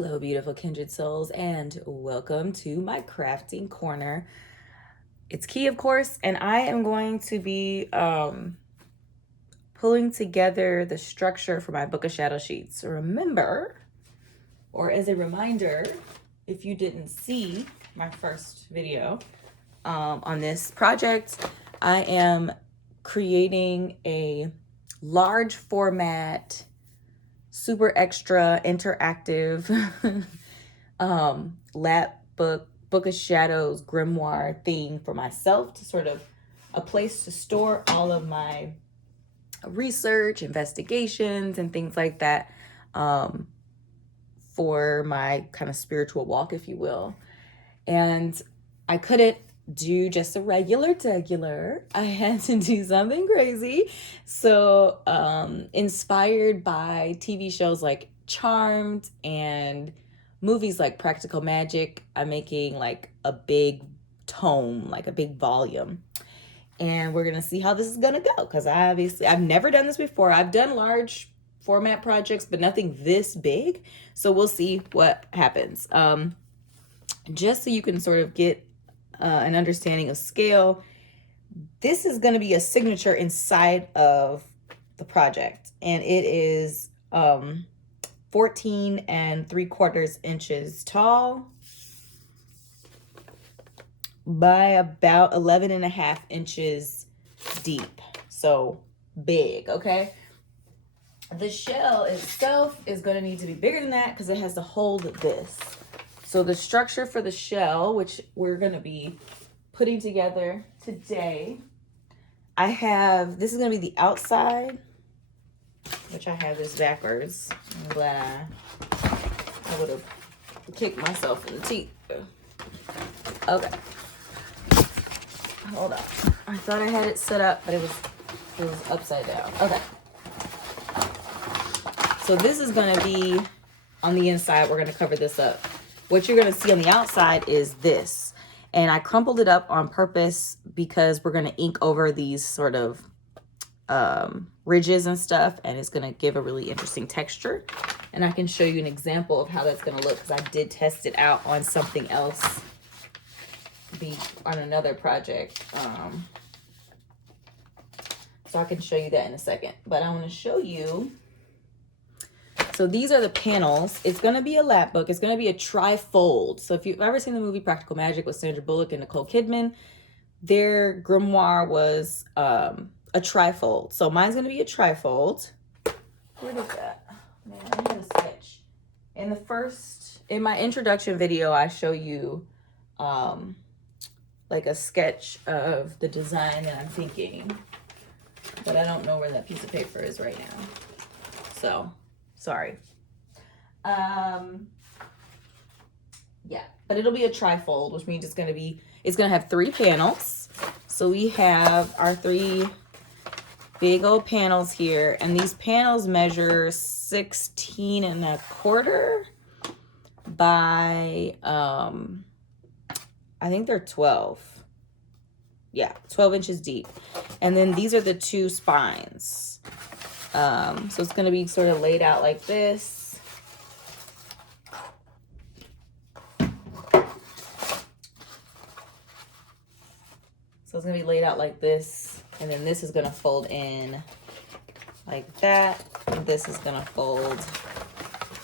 Hello, beautiful kindred souls, and welcome to my crafting corner. It's Key, of course, and I am going to be pulling together the structure for my Book of Shadow sheets. Remember, or as a reminder, if you didn't see my first video on this project, I am creating a large format, super extra interactive Book of Shadows Grimoire thing for myself, to sort of a place to store all of my research, investigations, and things like that, for my kind of spiritual walk, if you will. And I couldn't do just a regular. I had to do something crazy. So inspired by TV shows like Charmed and movies like Practical Magic, I'm making like a big tome, like a big volume. And we're gonna see how this is gonna go, because I've never done this before. I've done large format projects, but nothing this big. So we'll see what happens. Just so you can sort of get an understanding of scale, this is going to be a signature inside of the project, and it is 14 3/4 inches tall by about 11.5 inches deep. So big. Okay, the shell itself is going to need to be bigger than that because it has to hold this. So the structure for the shell, which we're going to be putting together today, this is going to be the outside, which I have this backwards. I'm glad I would have kicked myself in the teeth. Okay. Hold on. I thought I had it set up, but it was upside down. Okay. So this is going to be on the inside. We're going to cover this up. What you're going to see on the outside is this. And I crumpled it up on purpose because we're going to ink over these sort of ridges and stuff. And it's going to give a really interesting texture. And I can show you an example of how that's going to look, because I did test it out on something else, on another project. So I can show you that in a second. But I want to show you. So these are the panels. It's going to be a lap book. It's going to be a tri-fold. So if you've ever seen the movie Practical Magic with Sandra Bullock and Nicole Kidman, their grimoire was a tri-fold. So mine's going to be a tri-fold. Where is that? Man, I need a sketch. In my introduction video, I show you like a sketch of the design that I'm thinking. But I don't know where that piece of paper is right now. So sorry. Yeah, but it'll be a tri-fold, which means it's going to have 3 panels. So we have our 3 big old panels here, and these panels measure 16 1/4 by I think they're 12. Yeah, 12 inches deep. And then these are the 2 spines. So it's going to be sort of laid out like this. So it's going to be laid out like this. And then this is going to fold in like that. And this is going to fold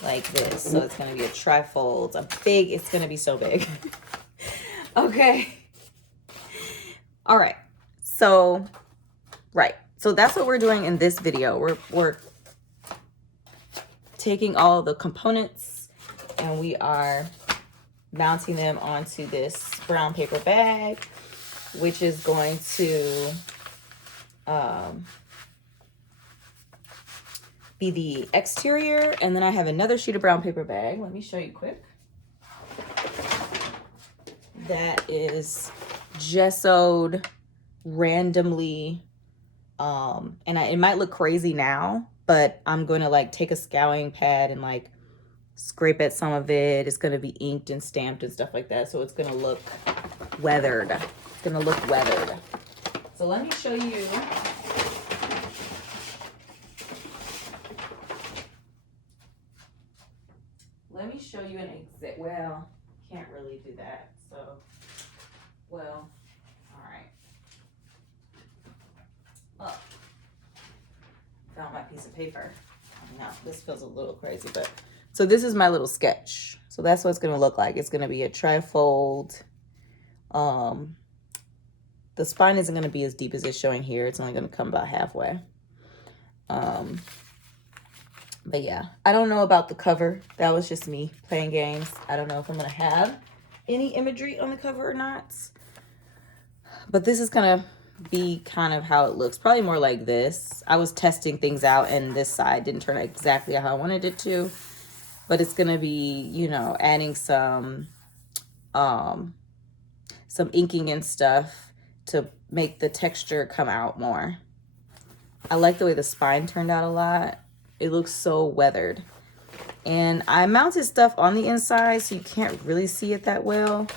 like this. So it's going to be a tri-fold. It's going to be so big. Okay. All right. So, right. So that's what we're doing in this video. We're taking all the components and we are mounting them onto this brown paper bag, which is going to be the exterior. And then I have another sheet of brown paper bag. Let me show you quick. That is gessoed randomly. And it might look crazy now, but I'm going to like take a scouring pad and like scrape at some of it. It's going to be inked and stamped and stuff like that. So it's going to look weathered. It's going to look weathered. So let me show you let me show you an exact, well, can't really do that, so, well, all right. Oh, found my piece of paper. Now, this feels a little crazy, but, so this is my little sketch. So that's what it's gonna look like. It's gonna be a trifold. The spine isn't gonna be as deep as it's showing here. It's only gonna come about halfway. But yeah, I don't know about the cover. That was just me playing games. I don't know if I'm gonna have any imagery on the cover or not. But this is gonna be kind of how it looks. Probably more like this. I was testing things out and this side didn't turn out exactly how I wanted it to. But it's gonna be, you know, adding some inking and stuff to make the texture come out more. I like the way the spine turned out a lot. It looks so weathered. And I mounted stuff on the inside, so you can't really see it that well,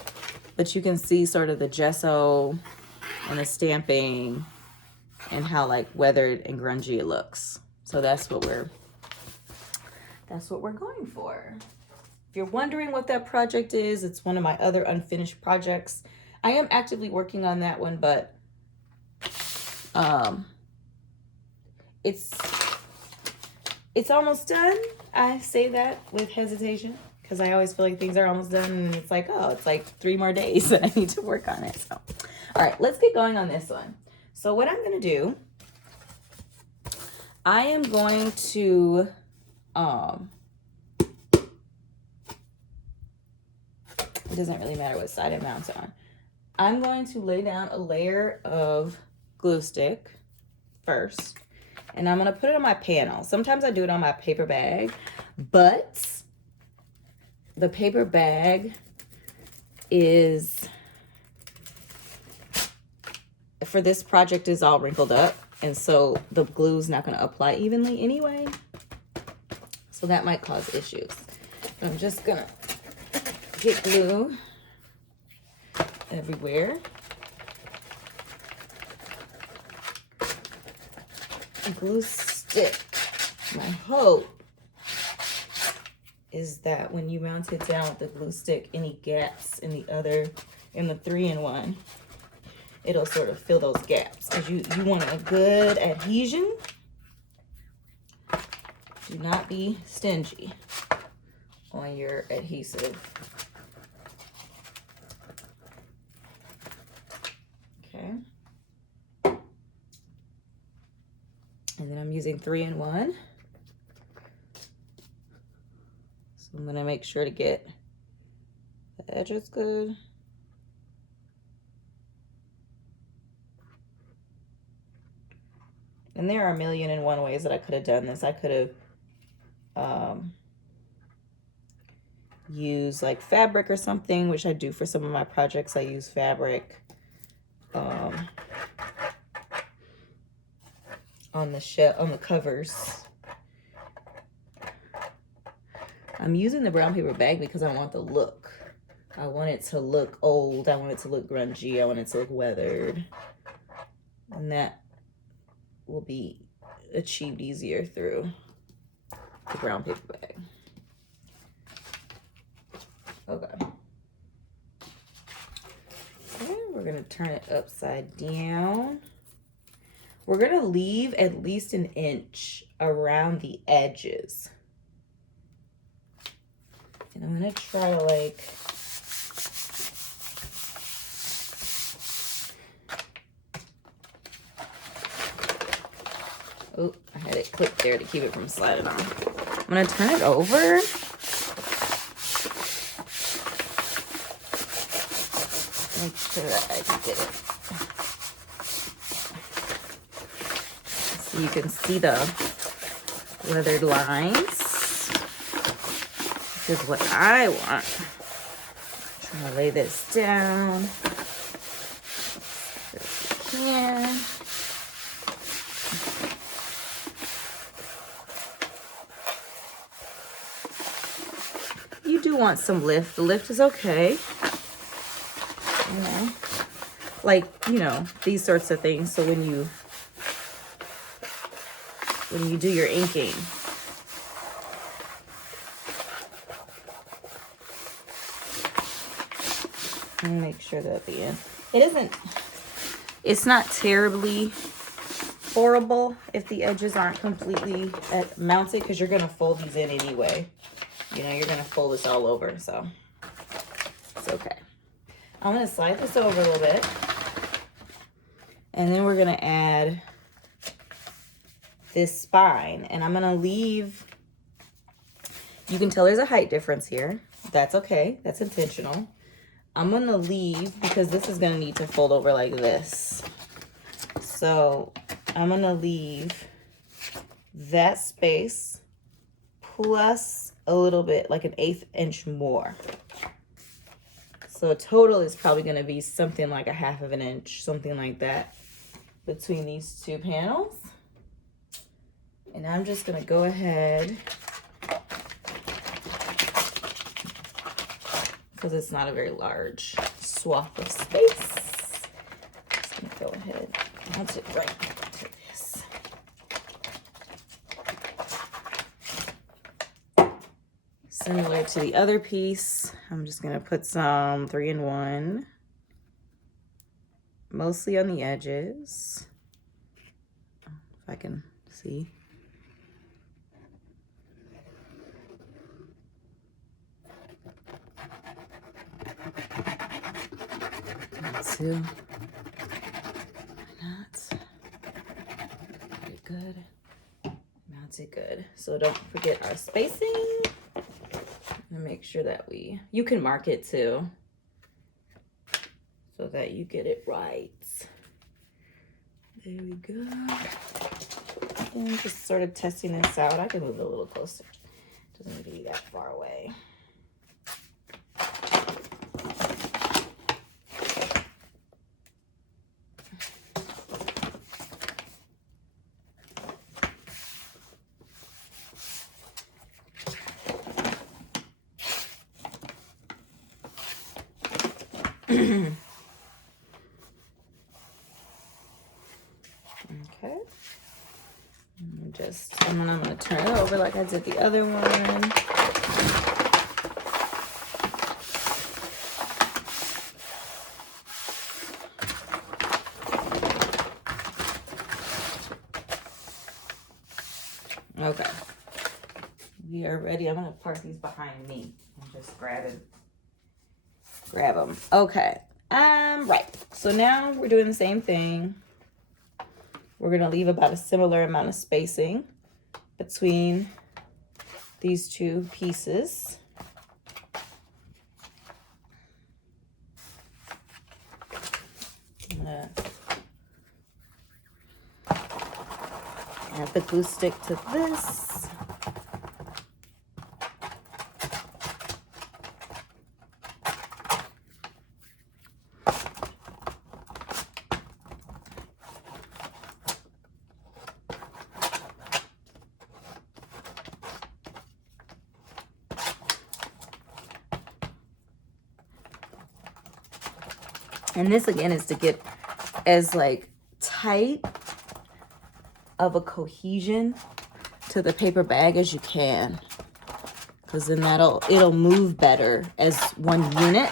but you can see sort of the gesso and the stamping and how like weathered and grungy it looks. So that's what we're going for. If you're wondering what that project is, it's one of my other unfinished projects. I am actively working on that one, but it's almost done. I say that with hesitation because I always feel like things are almost done and it's like, oh, it's like 3 more days that I need to work on it. So, all right, let's get going on this one. So what I'm gonna do, I am going to, it doesn't really matter what side it mounts on. I'm going to lay down a layer of glue stick first. And I'm gonna put it on my panel. Sometimes I do it on my paper bag, but the paper bag is, for this project, is all wrinkled up. And so the glue's not gonna apply evenly anyway. So that might cause issues. I'm just gonna get glue everywhere. Glue stick. My hope is that when you mount it down with the glue stick, any gaps in the 3-in-1, it'll sort of fill those gaps because you want a good adhesion. Do not be stingy on your adhesive. Okay. And then I'm using 3-in-1. So I'm gonna make sure to get the edges good. And there are 1,000,001 ways that I could have done this. I could have used like fabric or something, which I do for some of my projects. I use fabric. On the covers. I'm using the brown paper bag because I want the look. I want it to look old. I want it to look grungy. I want it to look weathered. And that will be achieved easier through the brown paper bag. Okay. Okay, we're gonna turn it upside down. We're gonna leave at least 1 inch around the edges. And I'm gonna try to like, oh, I had it clipped there to keep it from sliding off. I'm gonna turn it over. Make sure that I can get it. So you can see the weathered lines. This is what I want. I'm trying to lay this down. As we can. You do want some lift. The lift is okay. You know, like, you know, these sorts of things. So when you do your inking, And make sure that at the end, it's not terribly horrible if the edges aren't completely mounted, because you're gonna fold these in anyway. You know, you're gonna fold this all over, so it's okay. I'm gonna slide this over a little bit, and then we're gonna add this spine, and I'm gonna leave, you can tell there's a height difference here. That's okay, that's intentional. I'm gonna leave, because this is gonna need to fold over like this. So I'm gonna leave that space plus a little bit, like an 1/8 inch more. So total is probably gonna be something like a 1/2 inch, something like that, between these two panels. And I'm just gonna go ahead, because it's not a very large swath of space. Just gonna go ahead and mount it right to this. Similar to the other piece, I'm just gonna put some 3-in-1, mostly on the edges, if I can see. Two. Not very good. Mounted good. So don't forget our spacing. And make sure that you can mark it too, so that you get it right. There we go. And just sort of testing this out. I can move it a little closer. It doesn't need to be that far away. Okay. And then I'm going to turn it over like I did the other one. Okay. We are ready. I'm going to park these behind me and just grab them. Okay. Right. So now we're doing the same thing. We're going to leave about a similar amount of spacing between these two pieces. I'm going to add the glue stick to this. And this again is to get as like tight of a cohesion to the paper bag as you can, because then it'll move better as one unit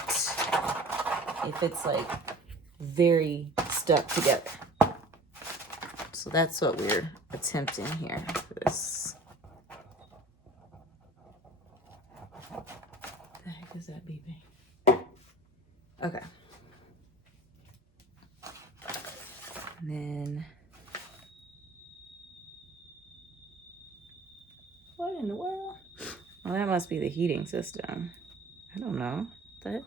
if it's like very stuck together. So that's what we're attempting here for this. What the heck is that beeping? Okay. And then, what in the world? Well, that must be the heating system. I don't know. What the heck?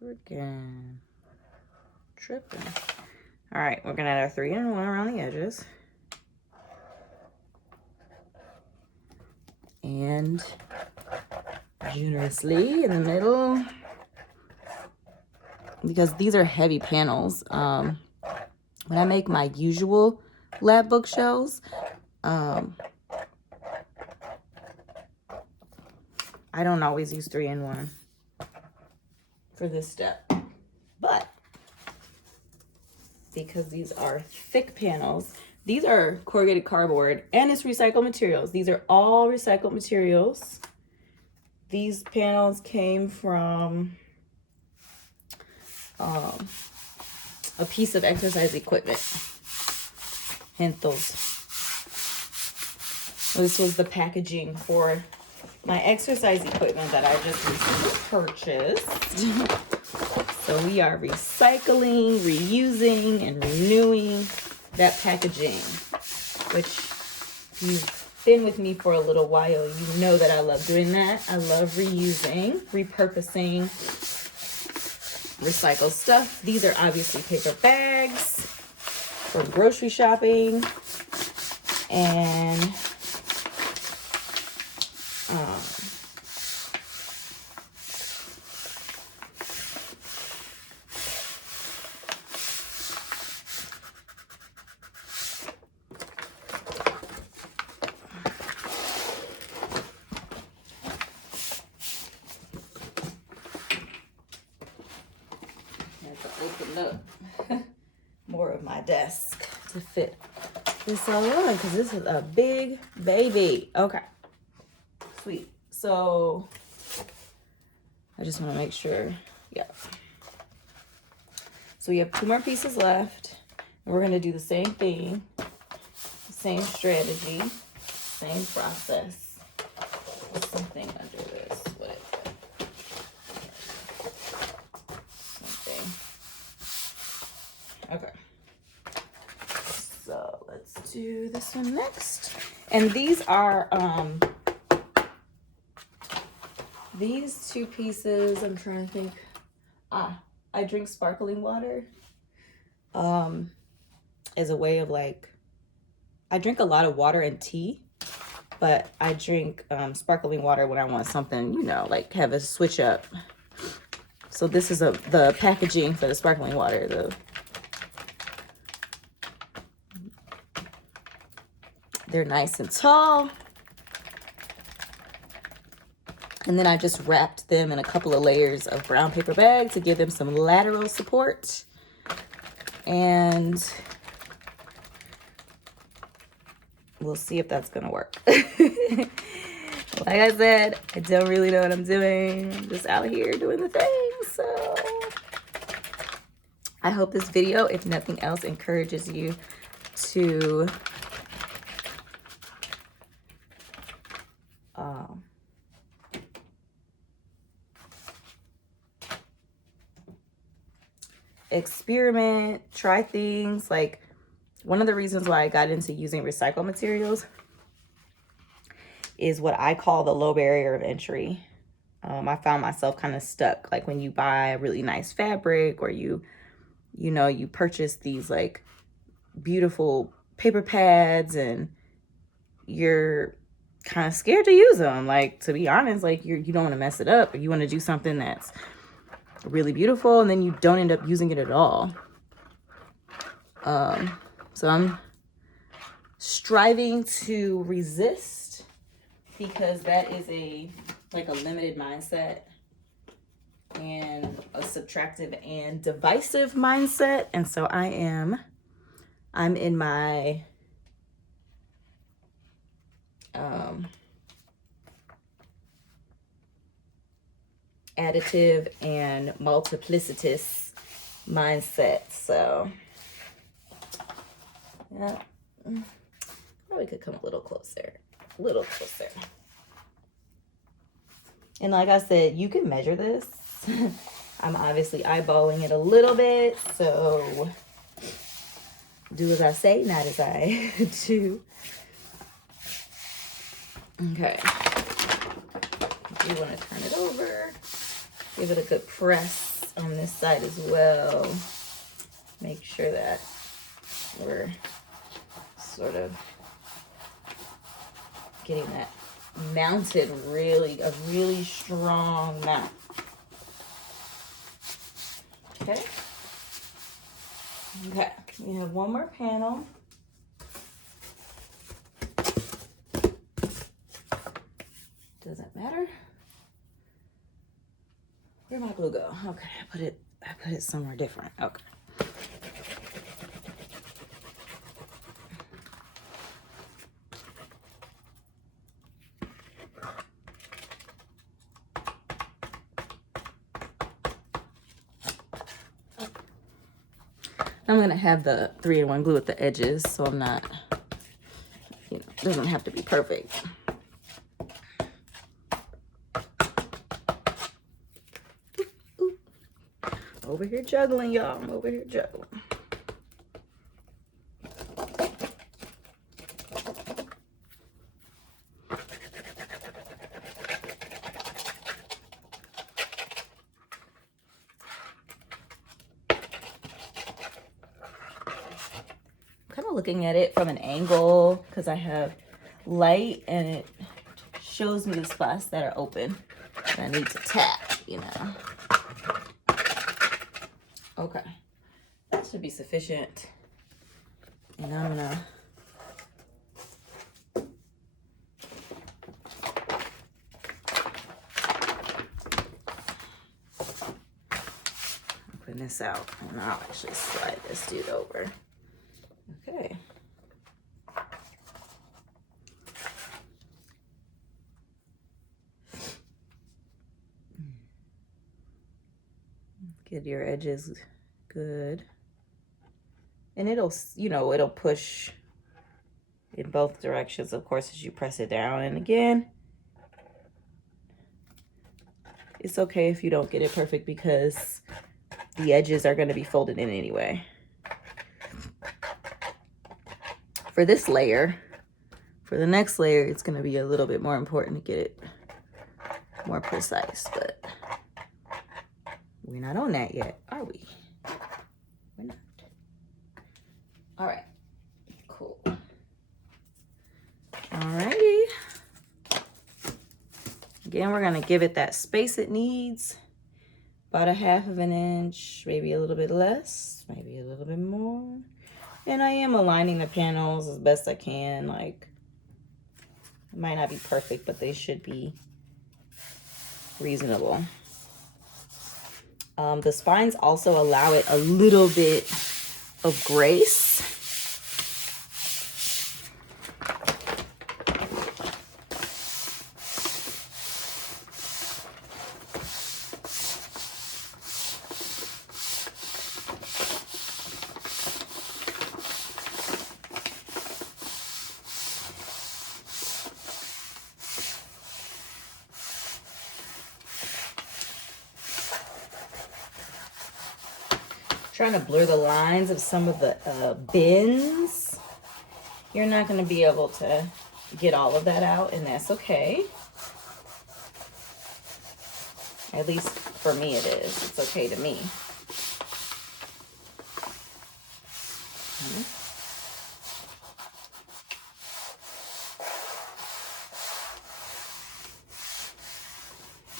Freaking tripping. All right, we're gonna add our 3-in-1 around the edges. And generously in the middle, because these are heavy panels. When I make my usual lab bookshelves, I don't always use 3-in-1 for this step, but because these are thick panels, these are corrugated cardboard and it's recycled materials. These are all recycled materials. These panels came from a piece of exercise equipment. Hint those. This was the packaging for my exercise equipment that I just recently purchased. So we are recycling, reusing, and renewing that packaging, which if you've been with me for a little while, you know that I love doing that. I love reusing, repurposing, recycled stuff. These are obviously paper bags for grocery shopping, and open up more of my desk to fit this all on, because this is a big baby. Okay, sweet. So I just want to make sure. Yeah. So we have 2 more pieces left, and we're going to do the same thing, same strategy, same process. There's something under this. What is it? Something. Okay. So let's do this one next. And these are these 2 pieces. I'm trying to think. I drink sparkling water as a way of, like, I drink a lot of water and tea, but I drink sparkling water when I want something, you know, like have a switch up. So this is the packaging for the sparkling water. They're nice and tall. And then I just wrapped them in a couple of layers of brown paper bag to give them some lateral support. And we'll see if that's gonna work. Like I said, I don't really know what I'm doing. I'm just out here doing the thing. So I hope this video, if nothing else, encourages you to experiment, try things. Like, one of the reasons why I got into using recycled materials is what I call the low barrier of entry. I found myself kind of stuck. Like, when you buy a really nice fabric, or you purchase these like beautiful paper pads, and you're kind of scared to use them. Like, to be honest, like you don't want to mess it up, or you want to do something that's really beautiful and then you don't end up using it at all. So I'm striving to resist, because that is a limited mindset and a subtractive and divisive mindset. And so I'm in my additive and multiplicitous mindset. So yeah, probably could come a little closer. And like I said, you can measure this. I'm obviously eyeballing it a little bit, so do as I say, not as I do. Okay. You want to turn it over. Give it a good press on this side as well. Make sure that we're sort of getting that mounted, a really strong mount. Okay. Okay, we have one more panel. Doesn't matter. Where'd my glue go? Okay, I put it somewhere different. Okay. I'm gonna have the 3-in-1 glue at the edges, so I'm not, you know, it doesn't have to be perfect. Ooh. Over here juggling, y'all. I'm over here juggling. Kind of looking at it from an angle because I have light and it shows me the spots that are open and I need to tap, you know. Okay, that should be sufficient. And I'm gonna open this out and I'll actually slide this dude over. Okay. Get your edges good. And it'll, you know, it'll push in both directions, of course, as you press it down. And again, it's okay if you don't get it perfect because the edges are going to be folded in anyway. For this layer, for the next layer, it's going to be a little bit more important to get it more precise, but we're not on that yet, are we? We're not. All right, cool. Alrighty. Again, we're gonna give it that space it needs. About 1/2 inch, maybe a little bit less, maybe a little bit more. And I am aligning the panels as best I can. Like, it might not be perfect, but they should be reasonable. The spines also allow it a little bit of grace. Trying to blur the lines of some of the bends. You're not going to be able to get all of that out, and that's okay. At least for me it is. It's okay to me.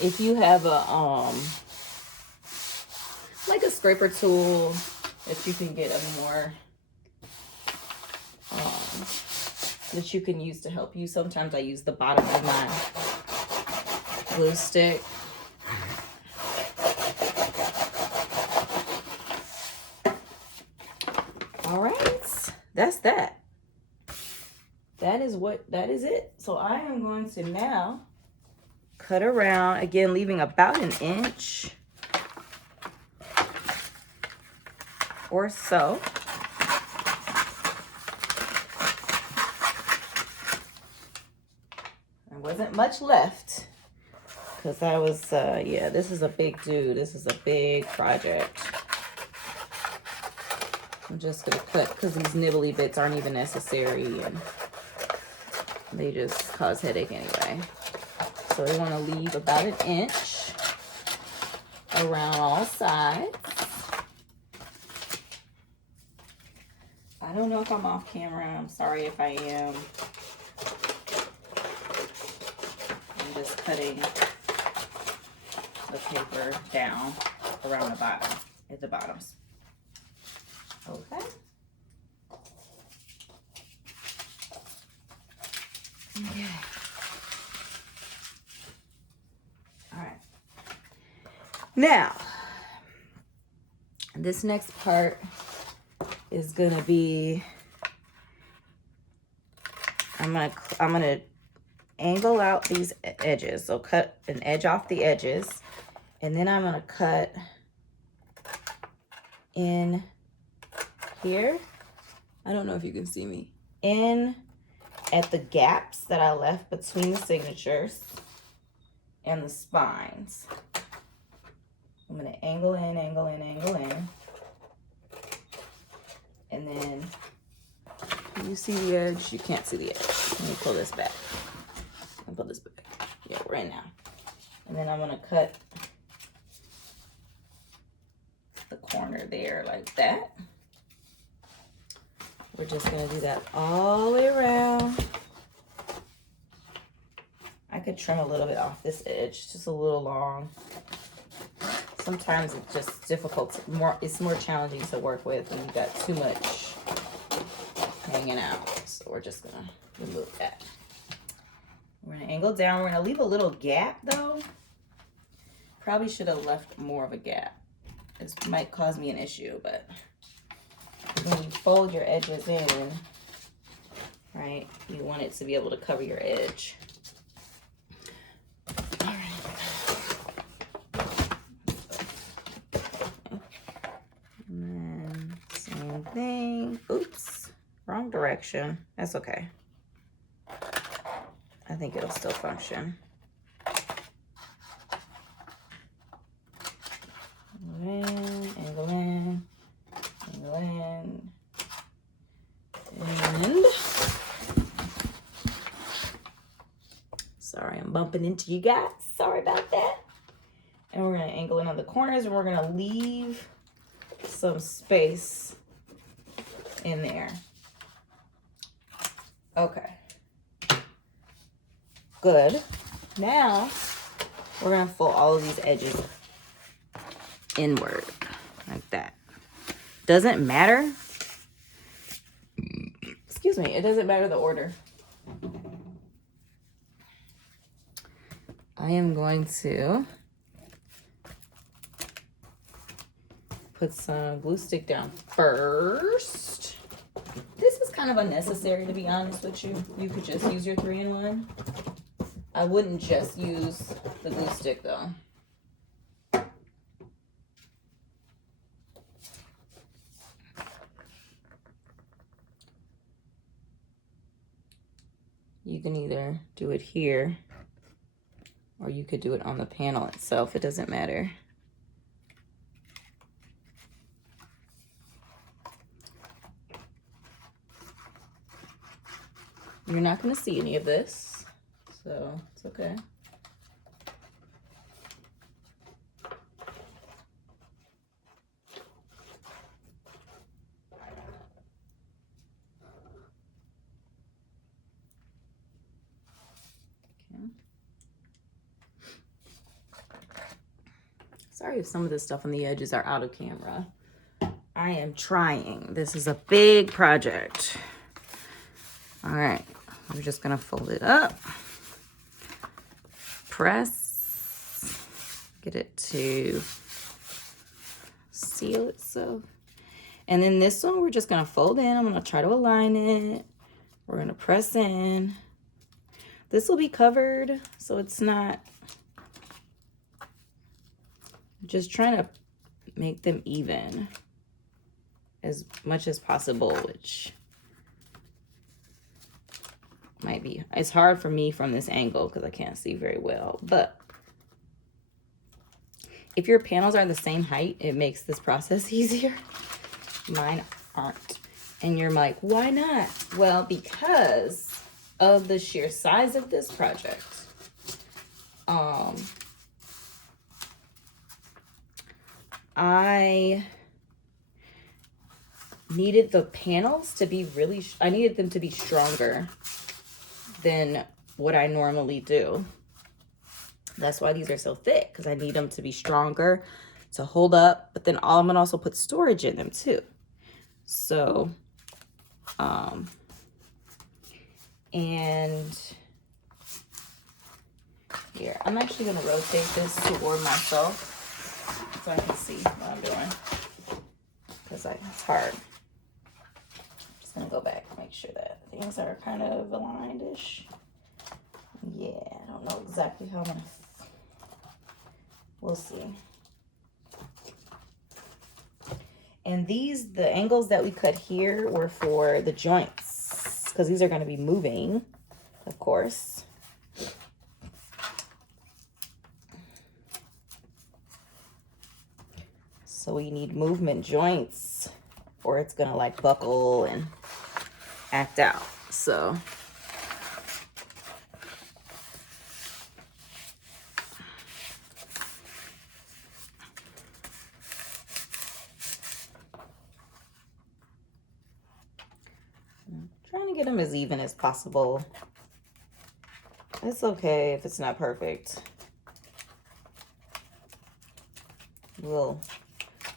If you have a like a scraper tool that you can get a more that you can use to help you. Sometimes I use the bottom of my glue stick. All right, that's that. That is it. So I am going to now cut around, again, leaving about 1 inch or so. There wasn't much left because I was, yeah, this is a big dude. This is a big project. I'm just gonna cut because these nibbly bits aren't even necessary and they just cause headache anyway. So we want to leave about 1 inch around all sides. I don't know if I'm off camera. I'm sorry if I am. I'm just cutting the paper down around the bottom, at the bottoms. Okay. Okay. All right. Now, this next part is gonna be, I'm gonna angle out these edges. So cut an edge off the edges, and then I'm gonna cut in here. I don't know if you can see me. In at the gaps that I left between the signatures and the spines. I'm going to angle in, angle in, angle in. And then you see the edge? You can't see the edge. Let me pull this back. Pull this back. Yeah, we're in now. And then I'm going to cut the corner there like that. We're just going to do that all the way around. I could trim a little bit off this edge, just a little long. Sometimes it's just difficult, it's more challenging to work with when you got too much hanging out. So we're just gonna remove that. We're gonna angle down. We're gonna leave a little gap though. Probably should have left more of a gap. This might cause me an issue, but when you fold your edges in, right, you want it to be able to cover your edge. Thing. Oops, wrong direction. That's okay. I think it'll still function. Angle in, angle in, and sorry, I'm bumping into you guys. Sorry about that. And we're gonna angle in on the corners, and we're gonna leave some space in there. Okay. Good. Now we're gonna fold all of these edges inward like that. Doesn't matter. Excuse me. It doesn't matter the order. I am going to put some glue stick down first. This is kind of unnecessary, to be honest with you. You could just use your 3-in-1. I wouldn't just use the glue stick though. You can either do it here or you could do it on the panel itself. It doesn't matter. You're not going to see any of this, so it's okay. Sorry if some of the stuff on the edges are out of camera. I am trying. This is a big project. All right, we're just gonna fold it up, press, get it to seal itself. And then this one, we're just gonna fold in. I'm gonna try to align it. We're gonna press in. This will be covered, so it's not, just trying to make them even as much as possible, which might be, it's hard for me from this angle because I can't see very well, but if your panels are the same height, it makes this process easier. Mine aren't. And you're like, why not? Well, because of the sheer size of this project. I needed the panels to be really, I needed them to be stronger than what I normally do. That's why these are so thick, because I need them to be stronger to hold up, but then I'm gonna also put storage in them too. So, and here, I'm actually gonna rotate this toward myself so I can see what I'm doing, because it's hard. I'm just gonna go back and make sure that things are kind of aligned-ish. Yeah, I don't know exactly how I'm gonna, we'll see. And the angles that we cut here were for the joints, because these are going to be moving, of course. So we need movement joints, or it's going to like buckle and act out. So I'm trying to get them as even as possible. It's okay if it's not perfect.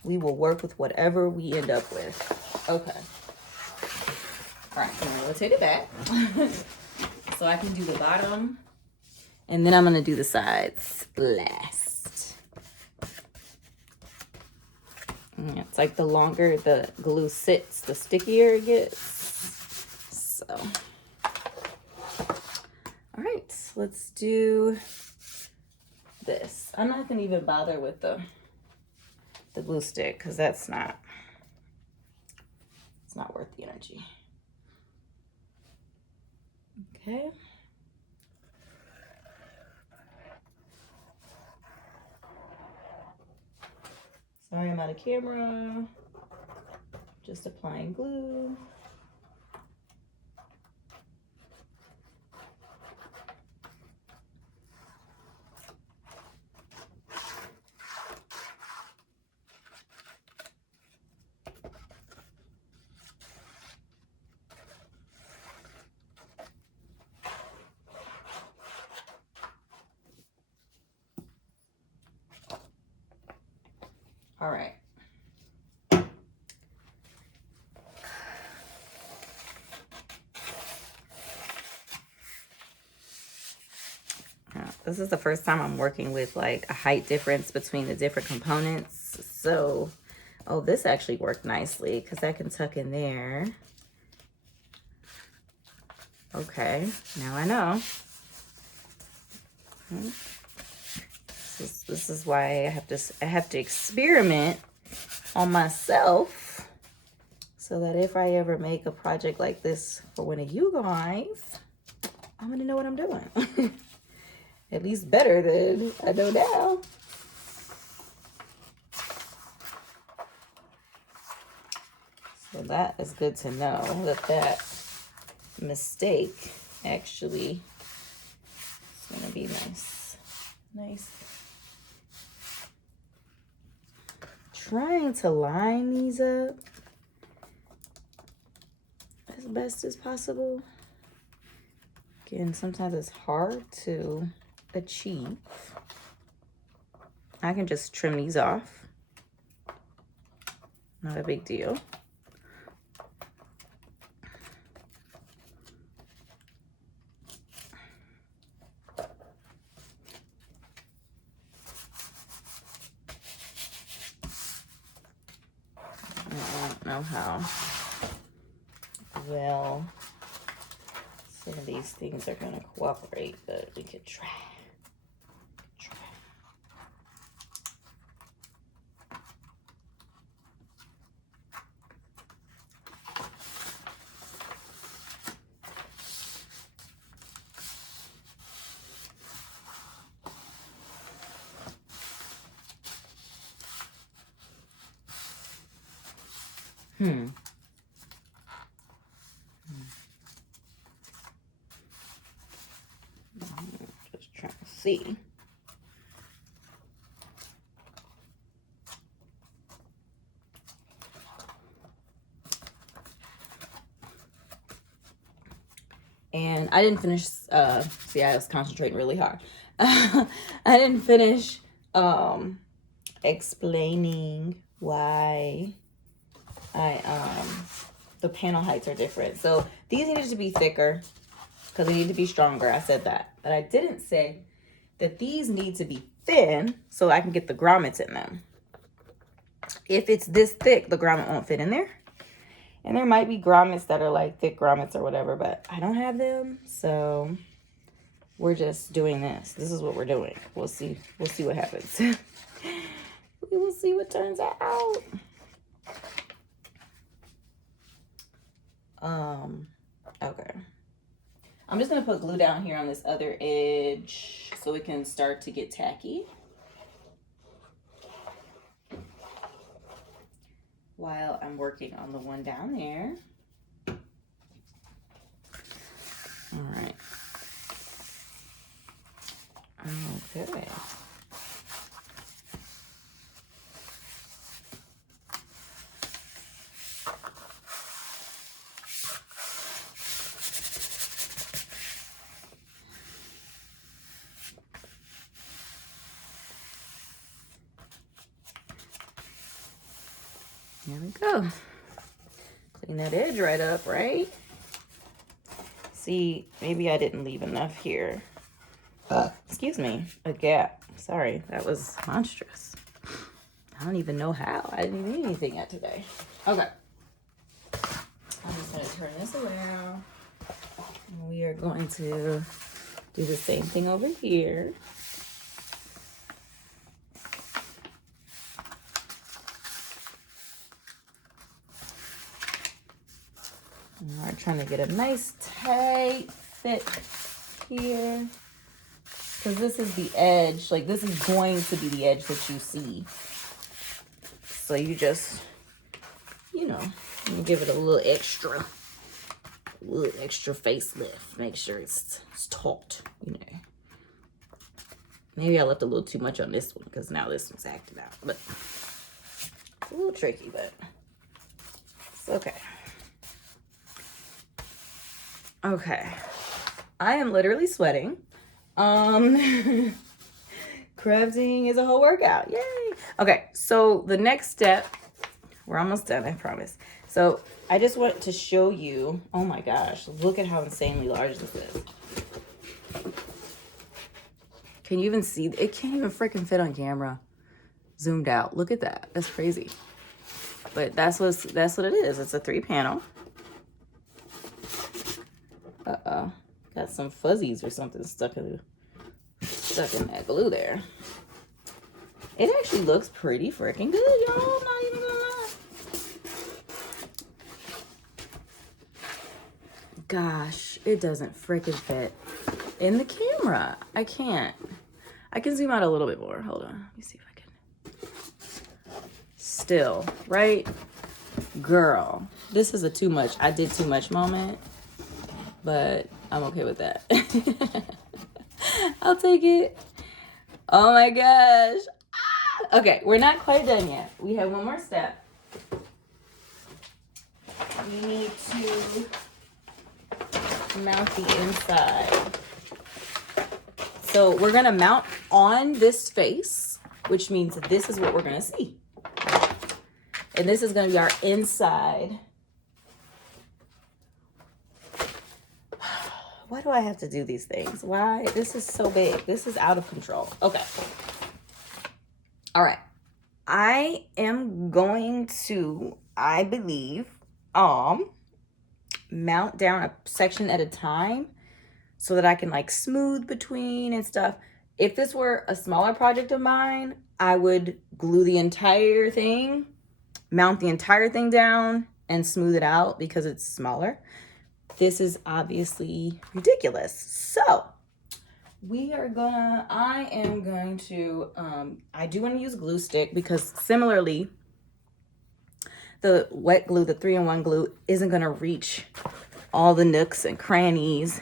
We will work with whatever we end up with. Okay. All right, I'm gonna rotate it back so I can do the bottom, and then I'm gonna do the sides last. It's like the longer the glue sits, the stickier it gets. So, all right, let's do this. I'm not gonna even bother with the glue stick because it's not worth the energy. Okay. Sorry, I'm out of camera. Just applying glue. All right. This is the first time I'm working with like a height difference between the different components. So, oh, this actually worked nicely because I can tuck in there. Okay, now I know. This is why I have to experiment on myself, so that if I ever make a project like this for one of you guys, I'm gonna know what I'm doing. At least better than I know now. So that is good to know, that mistake actually is gonna be nice. Trying to line these up as best as possible. Again, sometimes it's hard to achieve. I can just trim these off. Not a big deal. I don't know how well some of these things are going to cooperate, but we could try. Just trying to see. And I didn't finish, see, I was concentrating really hard. I didn't finish explaining why the panel heights are different. So these needed to be thicker because they need to be stronger. I said that. But I didn't say that these need to be thin so I can get the grommets in them. If it's this thick, the grommet won't fit in there. And there might be grommets that are like thick grommets or whatever, but I don't have them. So we're just doing this. This is what we're doing. We'll see what happens. We will see what turns out. Okay. I'm just gonna put glue down here on this other edge so it can start to get tacky. While I'm working on the one down there. All right. Okay. There we go. Clean that edge right up, right? See, maybe I didn't leave enough here. Excuse me, a gap. Sorry, that was monstrous. I don't even know how. I didn't even eat anything yet today. Okay. I'm just going to turn this around. We are going to do the same thing over here. We're trying to get a nice tight fit here. Because this is the edge. Like, this is going to be the edge that you see. So you just, you know, you give it a little extra facelift. Make sure it's taut, you know. Maybe I left a little too much on this one because now this one's acting out. But it's a little tricky, but it's okay. Okay. I am literally sweating. Crafting is a whole workout. Yay. Okay, so the next step, we're almost done, I promise. So I just want to show you, oh my gosh, look at how insanely large this is. Can you even see? It can't even freaking fit on camera. Zoomed out. Look at that. That's crazy. But that's what it is. It's a 3-panel. Uh-oh. Got some fuzzies or something stuck in that glue there. It actually looks pretty freaking good, y'all. I'm not even gonna lie. Gosh, it doesn't freaking fit in the camera. I can't. I can zoom out a little bit more. Hold on. Let me see if I can. Still, right? Girl, this is a too much. I did too much moment, but I'm okay with that. I'll take it. Oh my gosh. Ah! Okay, we're not quite done yet. We have one more step. We need to mount the inside. So we're gonna mount on this face, which means that this is what we're gonna see. And this is gonna be our inside. Why do I have to do these things? Why? This is so big. This is out of control. Okay. All right. I am going to, I believe, mount down a section at a time so that I can like smooth between and stuff. If this were a smaller project of mine, I would glue the entire thing, mount the entire thing down and smooth it out because it's smaller. This is obviously ridiculous. So I am going to, I do want to use glue stick because similarly, the wet glue, the 3-in-1 glue isn't going to reach all the nooks and crannies.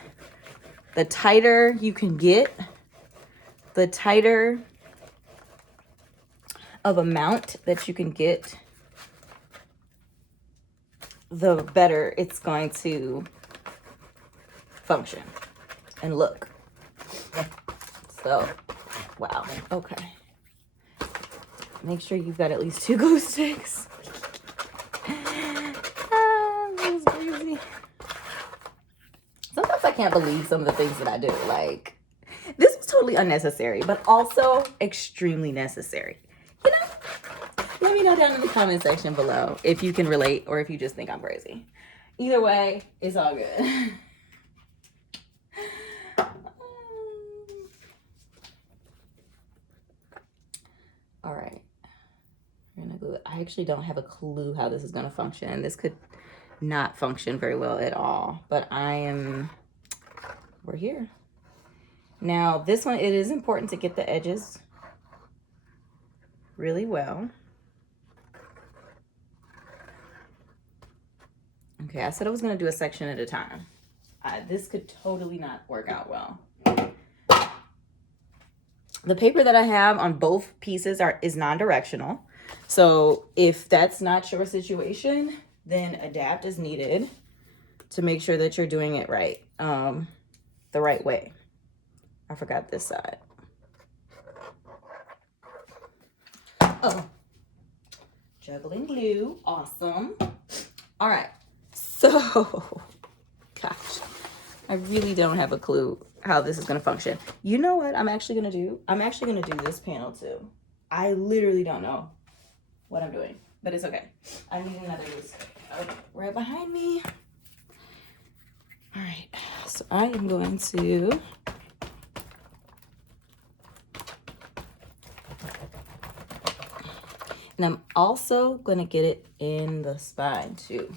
The tighter you can get, the tighter of a mount that you can get, the better it's going to function and look. So, wow, okay. Make sure you've got at least 2 glue sticks. This is crazy. Sometimes I can't believe some of the things that I do. Like, this was totally unnecessary, but also extremely necessary. You know? Let me know down in the comment section below if you can relate or if you just think I'm crazy. Either way, it's all good. All right. We're gonna glue it. I I actually don't have a clue how this is going to function. This could not function very well at all, but we're here. Now, this one, it is important to get the edges really well. Okay, I said I was going to do a section at a time. This could totally not work out well. The paper that I have on both pieces is non-directional. So if that's not your situation, then adapt as needed to make sure that you're doing it right, the right way. I forgot this side. Oh, juggling glue, awesome. All right, so, gosh, I really don't have a clue how this is gonna function. You know what I'm actually gonna do? I'm actually gonna do this panel too. I literally don't know what I'm doing, but it's okay. I need another loose right behind me. All right, so I am going to and I'm also gonna get it in the spine too.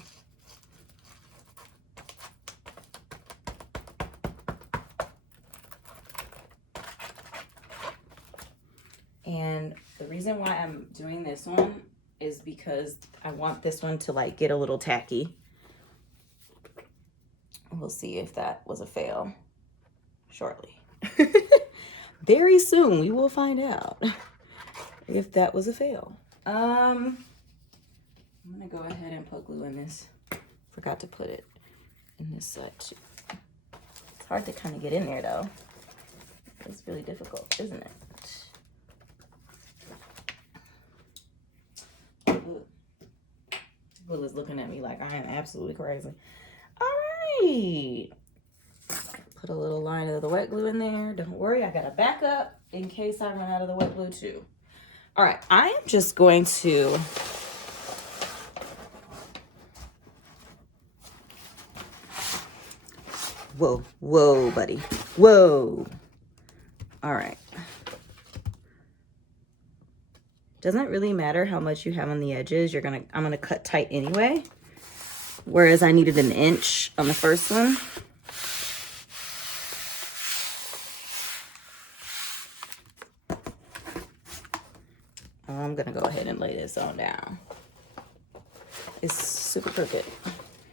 And the reason why I'm doing this one is because I want this one to like get a little tacky. We'll see if that was a fail shortly. Very soon we will find out if that was a fail. I'm gonna go ahead and put glue in this. Forgot to put it in this side too. It's hard to kind of get in there though. It's really difficult, isn't it? Glue is looking at me like I am absolutely crazy. All right. Put a little line of the wet glue in there. Don't worry, I got a backup in case I run out of the wet glue too. All right, I am just going to whoa, buddy. Whoa. All right. Doesn't really matter how much you have on the edges. I'm gonna cut tight anyway. Whereas I needed an inch on the first one. I'm gonna go ahead and lay this on down. It's super crooked.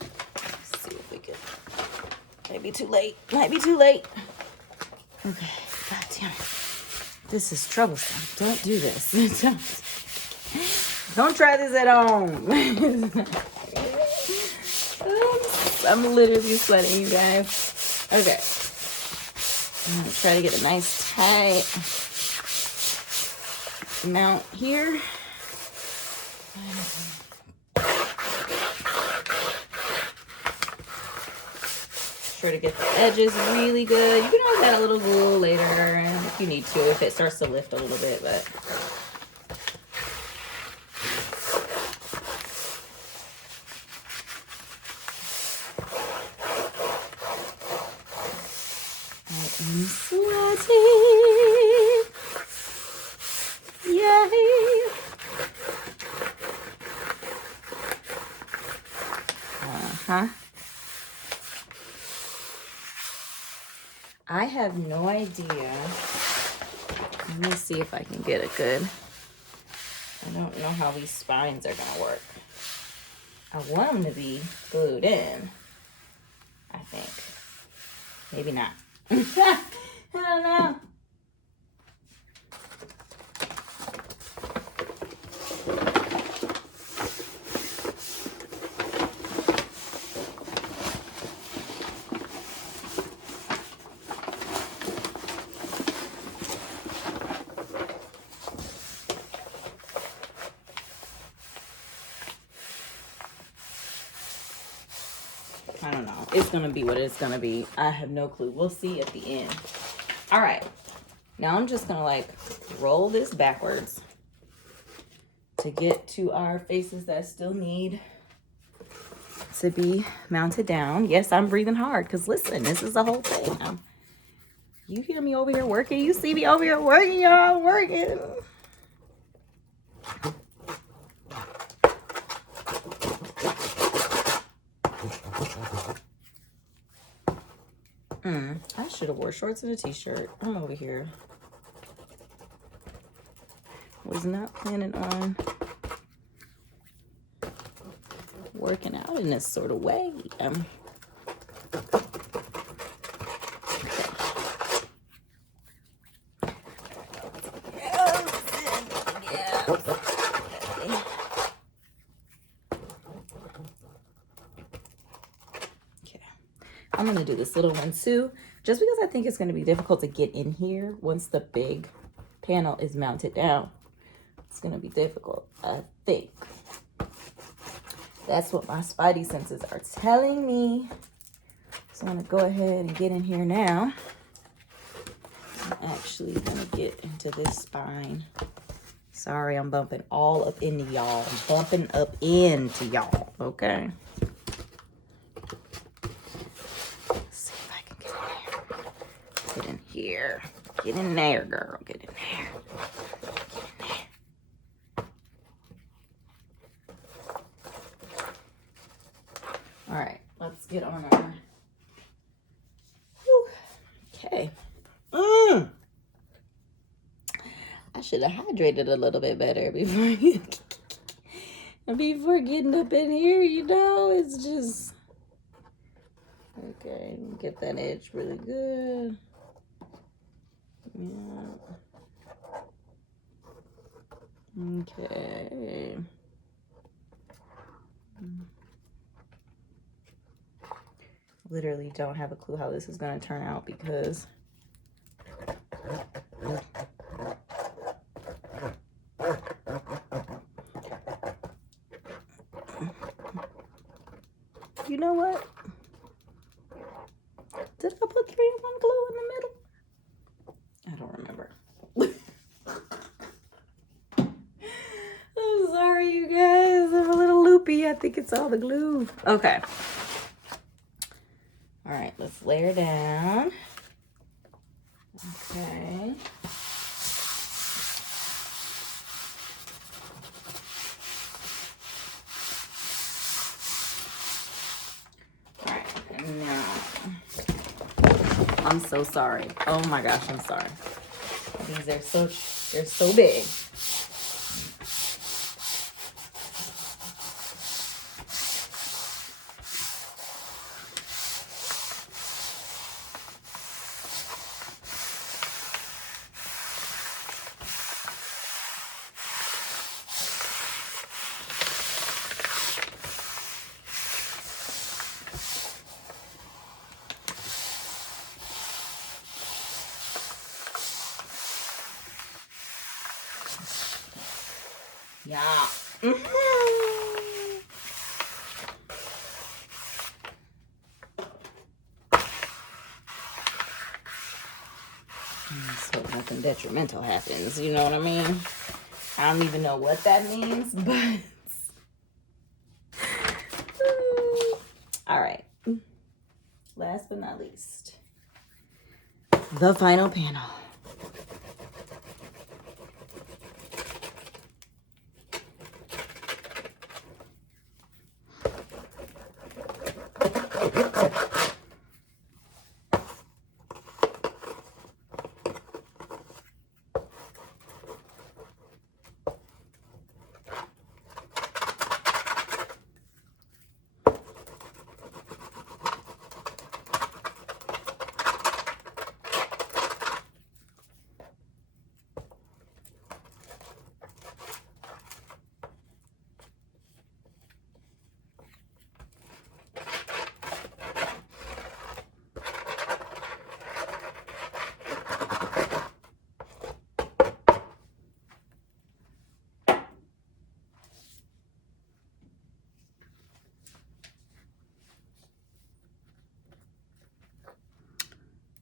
Let's see if we can. Might be too late. Might be too late. Okay. God damn it. This is troublesome. Don't do this. Don't try this at home. I'm literally sweating, you guys. Okay. I'm gonna try to get a nice tight amount here. Sure to get the edges really good. You can always add a little glue later if you need to, if it starts to lift a little bit, but I'm sweating. Yay. I have no idea. Let me see if I can get it good. I don't know how these spines are gonna work. I want them to be glued in, I think. Maybe not. I don't know. I don't know. It's going to be what it's going to be. I have no clue. We'll see at the end. All right. Now I'm just going to like roll this backwards to get to our faces that still need to be mounted down. Yes, I'm breathing hard because listen, this is the whole thing. You hear me over here working. You see me over here working, y'all. Working. I should have wore shorts and a t-shirt. I'm over here. Was not planning on working out in this sort of way. I'm going to do this little one too, just because I think it's going to be difficult to get in here once the big panel is mounted down. It's going to be difficult, I think. That's what my spidey senses are telling me. So I'm going to go ahead and get in here now. I'm actually going to get into this spine. Sorry, I'm bumping all up into y'all. I'm bumping up into y'all, okay? Get in here. Get in there, girl. Get in there. Get in there. All right, let's get on our... Whew. Okay. I should have hydrated a little bit better before before getting up in here, you know. It's just... Okay, get that edge really good. Yeah. Okay. Literally don't have a clue how this is going to turn out because you know what? Did I put 3-in-1 glue in the middle? I don't remember. I'm sorry, you guys. I'm a little loopy. I think it's all the glue. Okay. All right, let's layer down. Okay. All right, and now I'm so sorry. Oh my gosh, I'm sorry. These are they're so big. Yeah. So nothing detrimental happens, you know what I mean? I don't even know what that means, but all right. Last but not least, the final panel.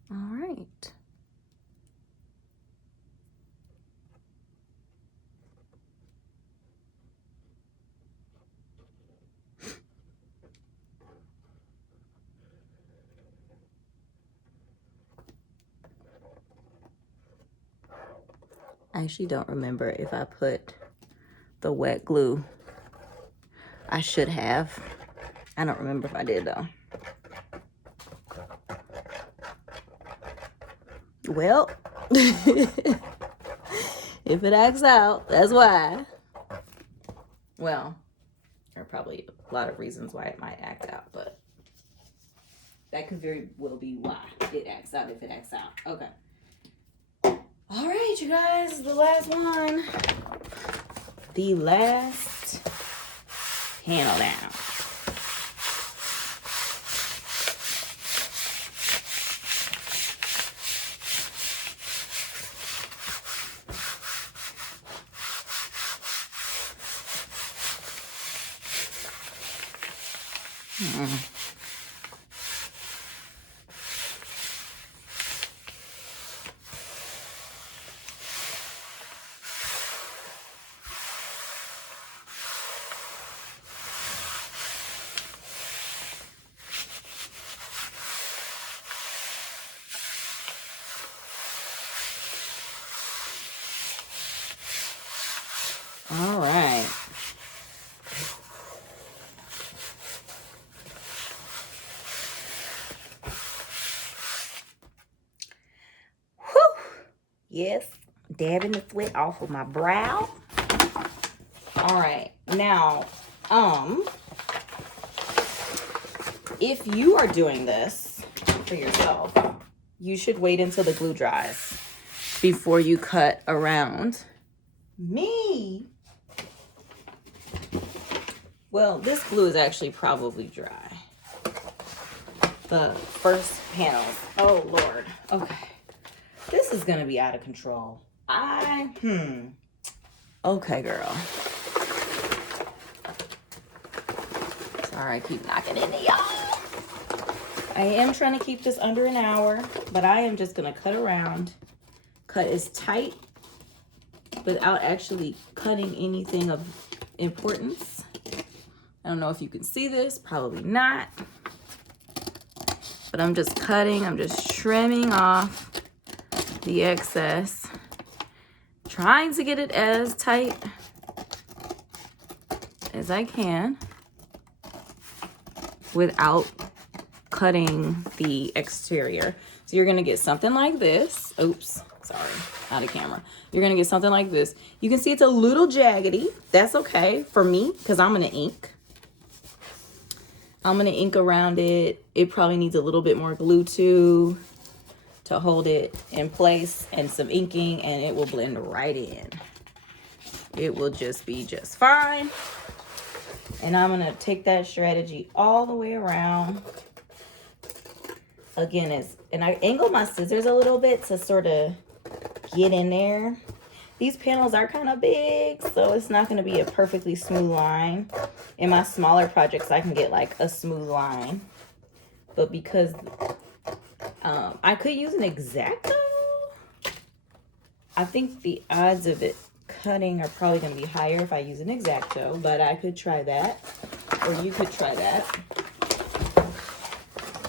All right. I actually don't remember if I put the wet glue. I should have. I don't remember if I did though. Well, if it acts out, that's why. Well, there are probably a lot of reasons why it might act out, but that could very well be why it acts out if it acts out. Okay. All right, you guys, the last one. The last panel down. All right. Whew. Yes, dabbing the sweat off of my brow. All right. Now, if you are doing this for yourself, you should wait until the glue dries before you cut around me. Well, this glue is actually probably dry. The first panels. Oh, Lord. Okay. This is going to be out of control. Okay, girl. Sorry, I keep knocking into y'all. I am trying to keep this under an hour, but I am just going to cut around. Cut as tight without actually cutting anything of importance. I don't know if you can see this, probably not. But I'm just cutting, I'm just trimming off the excess. Trying to get it as tight as I can without cutting the exterior. So you're gonna get something like this. Oops, sorry, out of camera. You're gonna get something like this. You can see it's a little jaggedy. That's okay for me, because I'm gonna ink. I'm gonna ink around it. It probably needs a little bit more glue too to hold it in place, and some inking, and it will blend right in. It will just be just fine. And I'm gonna take that strategy all the way around. Again, and I angle my scissors a little bit to sort of get in there. These panels are kind of big, so it's not going to be a perfectly smooth line. In my smaller projects, I can get like a smooth line. But because I could use an X-Acto, I think the odds of it cutting are probably going to be higher if I use an X-Acto, but I could try that, or you could try that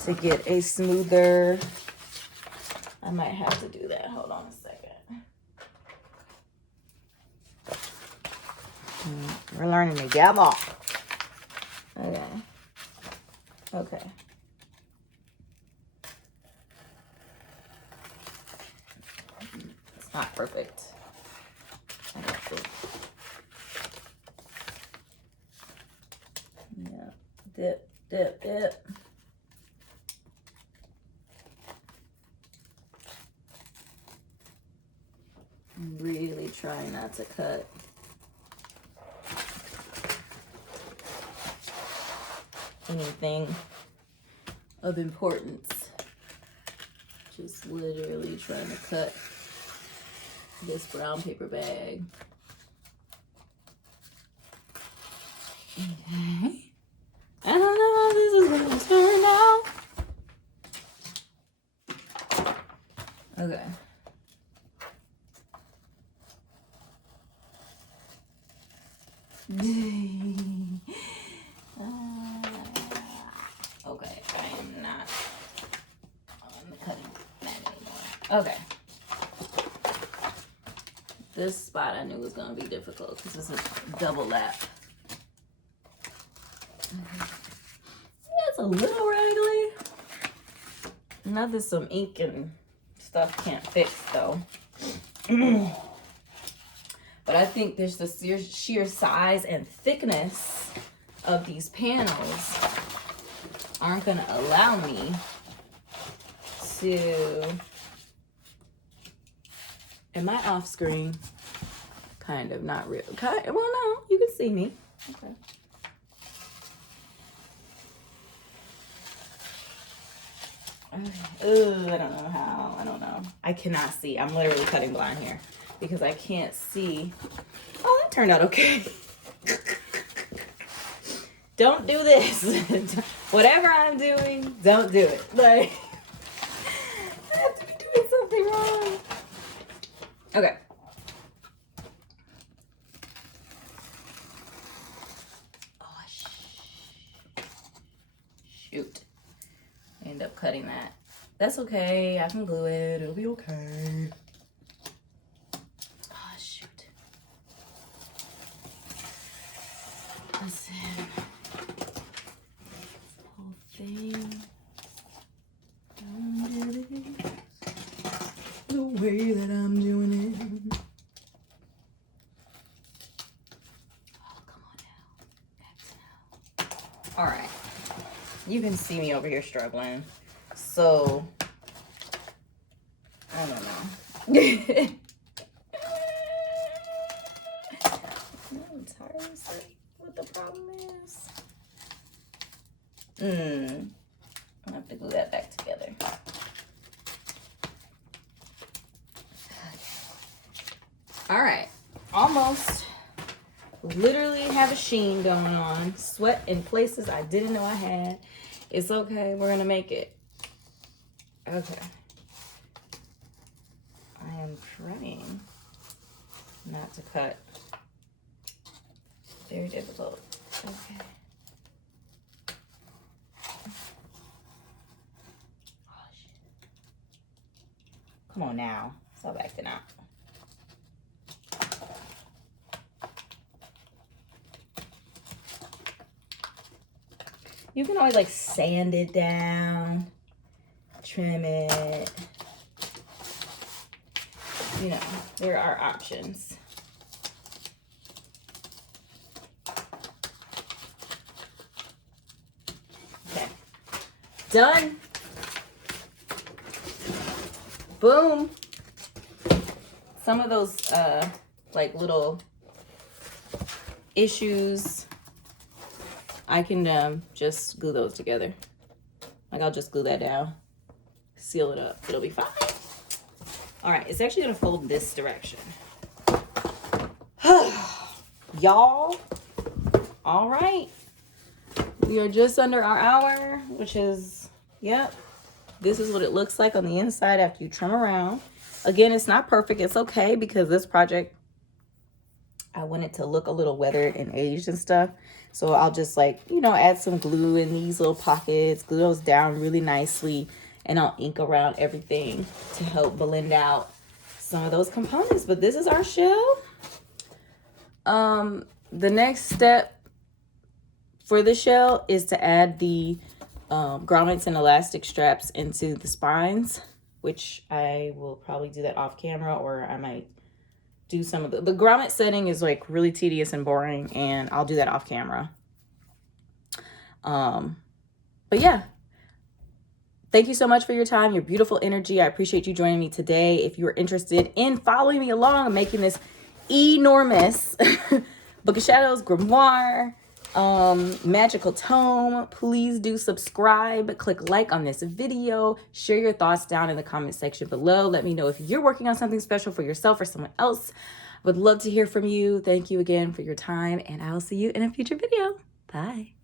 to get a smoother. I might have to do that. Hold on a second. We're learning together. Okay. Okay. It's not perfect. I got this. Yeah. Dip, dip, dip. I'm really trying not to cut anything of importance. Just literally trying to cut this brown paper bag. Okay. I don't know how this is going to turn out. Okay. Okay, I am not on the cutting mat anymore. Okay. This spot I knew was going to be difficult because this is double lap. Yeah, it's a little raggedy. Now there's some ink and stuff can't fix though. But I think there's the sheer size and thickness of these panels aren't going to allow me to... Am I off screen? Kind of, not real. Well, no, you can see me. Okay. Ugh, I don't know how. I don't know. I cannot see. I'm literally cutting blind here because I can't see. Oh, that turned out okay. Don't do this. Whatever I'm doing, don't do it. Like, I have to be doing something wrong. Okay. Oh, shoot. I end up cutting that. That's okay. I can glue it. It'll be okay. Oh, shoot. Listen. This whole thing. Don't do this the way that I'm doing it. Oh, come on now. X now. All right. You can see me over here struggling. So, I don't know. I'm entirely certain what the problem is. I'll have to glue that back together. All right, almost. Literally have a sheen going on. Sweat in places I didn't know I had. It's okay, we're gonna make it. Okay. I am trying not to cut. Very difficult. Okay. Oh, shit. Come on now. Stop acting out. You can always like sand it down, trim it. You know, there are options. Okay, done. Boom. Some of those like little issues, I can just glue those together. Like I'll just glue that down, seal it up, it'll be fine. All right, it's actually gonna fold this direction. Y'all, all right. We are just under our hour, which is, yep. This is what it looks like on the inside after you trim around. Again, it's not perfect, it's okay, because this project, I want it to look a little weathered and aged and stuff. So I'll just like, you know, add some glue in these little pockets, glue those down really nicely, and I'll ink around everything to help blend out some of those components. But this is our shell. The next step for the shell is to add the grommets and elastic straps into the spines, which I will probably do that off camera, or I might do some of the grommet setting is like really tedious and boring, and I'll do that off camera. But yeah, thank you so much for your time, your beautiful energy. I appreciate you joining me today. If you are interested in following me along and making this enormous Book of Shadows, Grimoire, magical tome, please do subscribe, click like on this video, share your thoughts down in the comment section below. Let me know if you're working on something special for yourself or someone else. I would love to hear from you. Thank you again for your time, and I'll see you in a future video. Bye.